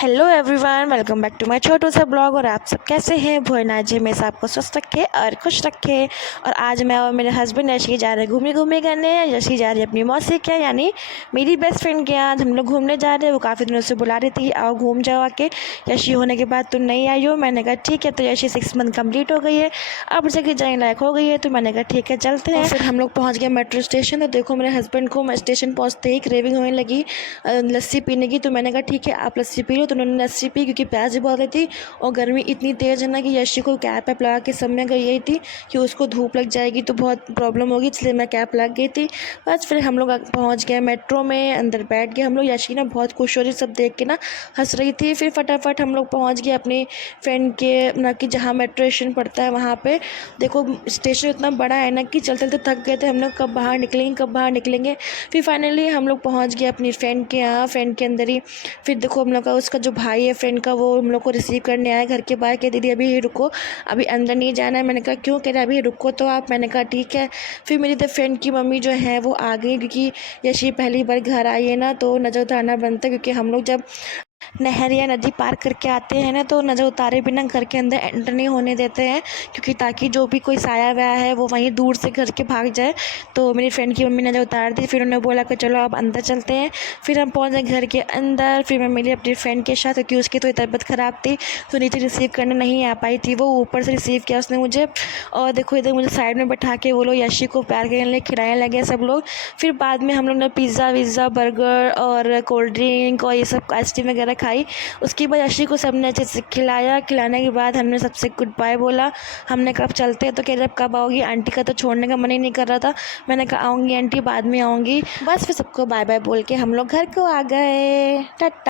Hello everyone, welcome back to my छोटू सा blog. और आप सब कैसे हैं? भोलेनाथ जी में सबको स्वस्थ रखे और खुश रखे। और आज मैं और मेरे हस्बैंड यशी जा रहे हैं घूमने करने। यशी जा रही है अपनी मौसी के यानी मेरी बेस्ट फ्रेंड के यहाँ। हम लोग घूमने जा रहे हैं। वो काफ़ी दिनों से बुला रही थी आओ घूम जाओ आके। यशी होने के बाद तुम नहीं आई हो। मैंने कहा ठीक है। तो यशी 6 मंथ कम्प्लीट हो गई है, अब जगह जाने लायक हो गई है। तो मैंने कहा ठीक है चलते हैं। फिर हम लोग पहुँच गए मेट्रो स्टेशन। तो देखो मेरे हस्बैंड को स्टेशन पहुँचते ही क्रेविंग होने लगी लस्सी पीने की। तो मैंने कहा ठीक है आप लस्सी पी लो। तो उन्होंने लस्सी पी क्योंकि प्यास भी बहुत रही थी और गर्मी इतनी तेज़ है ना कि यशी को कैप वैप लगा के सब में गई थी कि उसको धूप लग जाएगी तो बहुत प्रॉब्लम होगी, इसलिए मैं कैप लग गई थी। बस फिर हम लोग पहुँच गए मेट्रो में, अंदर बैठ गए हम लोग। यशी ना बहुत खुश हो रही सब देख के ना, हंस रही थी। फिर फटाफट हम लोग पहुँच गए अपनी फ्रेंड के ना कि जहाँ मेट्रो स्टेशन पड़ता है वहाँ पे। देखो स्टेशन इतना बड़ा है ना कि चलते चलते थक गए थे हम लोग, कब बाहर निकलेंगे कब बाहर निकलेंगे। फिर फाइनली हम लोग पहुँच गए अपनी फ्रेंड के यहाँ, फ्रेंड के अंदर ही। फिर देखो हम लोग का उसका जो भाई है फ्रेंड का, वो हम लोग को रिसीव करने आया घर के बाहर। कह दीदी अभी रुको, अभी अंदर नहीं जाना है। मैंने कहा क्यों? कह रहे अभी रुको तो आप। मैंने कहा ठीक है। फिर मेरी तो फ्रेंड की मम्मी जो है वो आ गई, क्योंकि यशी पहली बार घर आई है ना तो नजर उतारना बनता है। क्योंकि हम लोग जब नहर या नदी पार करके आते हैं ना तो नज़र उतारे बिना घर के अंदर एंटर नहीं होने देते हैं, क्योंकि ताकि जो भी कोई साया व्या है वो वहीं दूर से घर के भाग जाए। तो मेरी फ्रेंड की मम्मी नज़र उतार दी। फिर उन्होंने बोला कि चलो अब अंदर चलते हैं। फिर हम पहुंच गए घर के अंदर। फिर मैं मिली अपनी फ्रेंड के साथ, क्योंकि उसकी तो तबीयत ख़राब थी तो नीचे रिसीव करने नहीं आ पाई थी। वो ऊपर से रिसीव किया उसने मुझे। और देखो इधर मुझे साइड में बैठा के वो लोग यशी को प्यार करने लगे, खिलाने लगे सब लोग। फिर बाद में हम लोग ने पिज़्ज़ा विज़्ज़ा बर्गर और कोल्ड ड्रिंक और ये सब आइसक्रीम वगैरह खाई। उसके बाद यशी को सबने अच्छे से खिलाया। खिलाने के बाद हमने सबसे गुड बाय बोला। हमने कब चलते हैं? तो कह रहे अब कब आओगी? आंटी का तो छोड़ने का मन ही नहीं कर रहा था। मैंने कहा आऊँगी आंटी, बाद में आऊँगी। बस फिर सबको बाय बाय बोल के हम लोग घर को आ गए। टाटा।